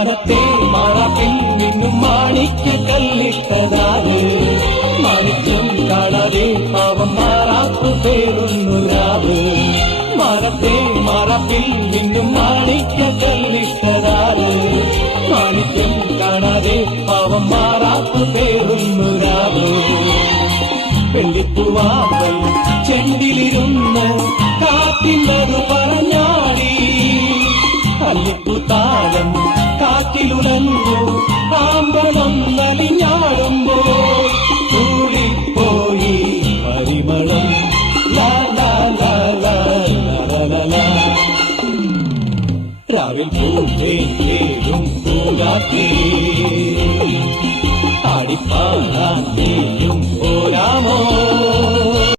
മാനത്തെ മഴപ്പിൽ നിന്നും മാണിക്ക കല്ലിട്ടതാവ് മാണിക്യം കാണാതെ പാവം മാറാത്തു പേരുന്നു രാവ് മാനത്തെ മഴപ്പിൽ നിന്നും മാണിക്ക കല്ലിട്ടതാവ് മാണിക്യം കാണാതെ പാവം മാറാത്തു പേരുന്നു രാവ് വെള്ളിപ്പൂവാമ്പൽ ചെണ്ടിലിരുന്ന് കാത്തിനോട് പറഞ്ഞാടി അല്ലിപ്പൂത്താലം കാറ്റിലുലഞ്ഞു ആമ്പളൊന്നലിഞ്ഞാടുമ്പോൾ കൂടിപ്പോയി പരിമളം ലാ ലാ ലാ ലാ ലാ ലാ. രാവിൽ പൂന്തേനും പൂങ്കാറ്റേ ആടിപ്പാടാൻ നീയും